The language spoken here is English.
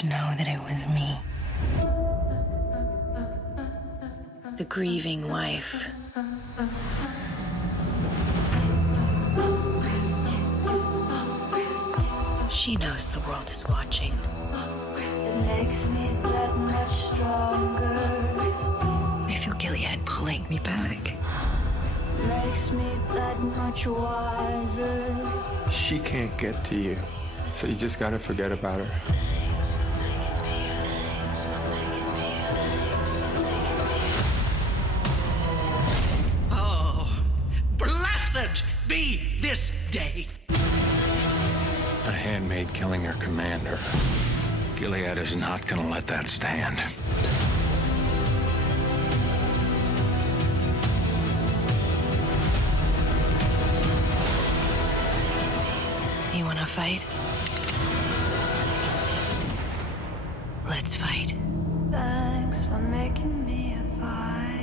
to know that it was me. The grieving wife. She knows the world is watching. It makes me that much stronger. I feel Gilead pulling me back. Makes me that much wiser. She can't get to you, so you just gotta forget about her. Oh, blessed be this day. A handmaid killing her commander. Gilead is not gonna let that stand. You wanna fight? Let's fight. Thanks for making me a fight.